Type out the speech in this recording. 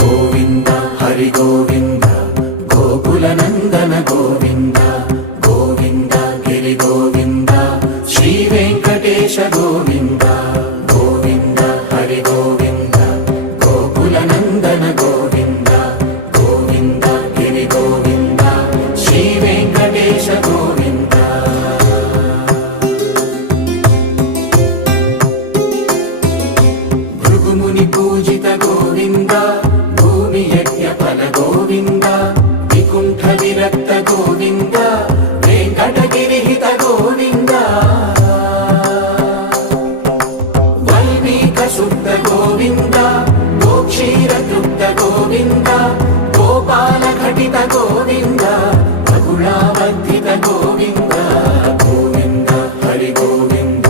గోవింద హరి గోవింద గోకుల నందన గోవింద గోవింద గిరి గోవింద శ్రీ వెంకటేశ గోవింద గోవింద హరి గోవింద గోకుల నందన గోవింద గోవింద గిరి గోవింద శ్రీ వెంకటేశ గోవింద. భృగుముని పూజిత గోవింద భూమి యజ్ఞ ఫల గోవింద వికుంఠ విరక్త గోవింద వెంకటగిరిహిత గోవింద వల్మీక శుద్ధ గోవింద గోక్షీర తృప్త గోవింద గోపాల ఘటిత గోవింద